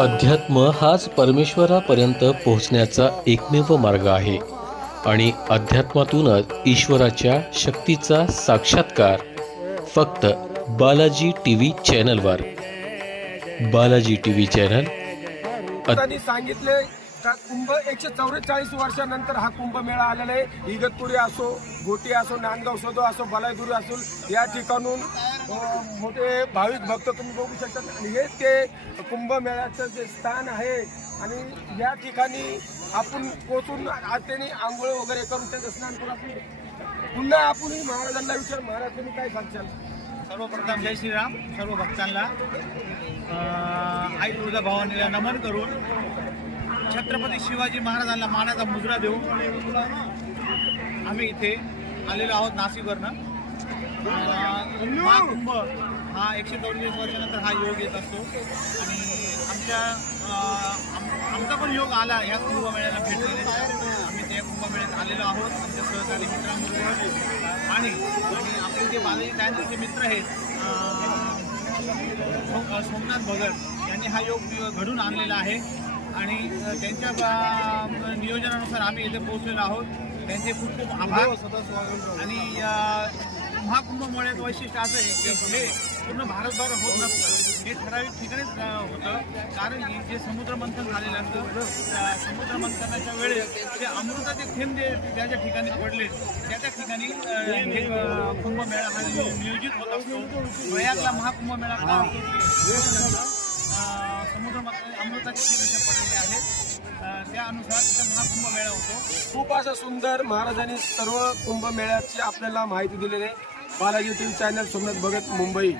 अध्यात्म हाच परमेश्वरापर्यंत पोहोचण्याचा एकमेव मार्ग आहे. आणि अध्यात्मातूनच ईश्वराच्या शक्तीचा साक्षात्कार फक्त बालाजी टी व्ही चॅनलवर. बालाजी टी व्ही चॅनल त्यांनी सांगितले का कुंभ एकशे चौवेचाळीस वर्षानंतर हा कुंभमेळा आलेला आहे. इगतपुरी असो गोटी असो नांदगाव सदो असो बलायदुरी असो या ठिकाणून मोठे भाविक भक्त तुम्ही बघू शकता. आणि हे ते कुंभमेळ्याचं जे स्थान आहे आणि या ठिकाणी आपण पोचून आतेने आंघोळ वगैरे करून त्याचं स्नान करून आपण पुन्हा आपण महाराजांना विचार. महाराज तुम्ही काय सांगशाल? सर्वप्रथम जय श्रीराम. सर्व भक्तांना आई तुळजा भवानीला नमन करून छत्रपती शिवाजी महाराजांना मानाचा मुजरा देऊन आम्ही इथे आलेलो आहोत नाशिकवरनं. हा कुंभ हा एकशे चौवेचाळीस वर्षानंतर हा योग येत असतो. आणि आमच्या आमचा पण योग आला या कुंभमेळ्याला भेट देण्याचा आम्ही त्या कुंभमेळ्यात आलेलो आहोत आमच्या सहकारी मित्रांबरोबर. आणि आपले जे बालाजी टायन्सचे मित्र आहेत सोमनाथ भगत यांनी हा योग घडून आणलेला आहे. आणि त्यांच्या नियोजनानुसार आम्ही इथे पोहोचलेलो आहोत. त्यांचे खूप खूप आभार. आणि महाकुंभमुळे वैशिष्ट्य असं आहे की हे पूर्ण भारतभर होत नसतं. हे ठराविक ठिकाणीच होतं. कारण की जे समुद्रमंथन झालेलं असतं त्या समुद्रमंथनाच्या वेळेस ते अमृताचे थेंब जे ज्या ज्या ठिकाणी पडले त्या त्या ठिकाणी हे कुंभमेळा हा नियोजित होत असतो. प्रयागला महाकुंभमेळा का समुद्र मंथन अमृताचे थेंब इथे पडलेले आहेत. त्यानुसार महाकुंभ महाकुंभमेळा होतो. खूप असा सुंदर महाराजांनी सर्व कुंभमेळ्याची आपल्याला माहिती दिलेली आहे. Balaji T V channel Somnath Bhagat Mumbai.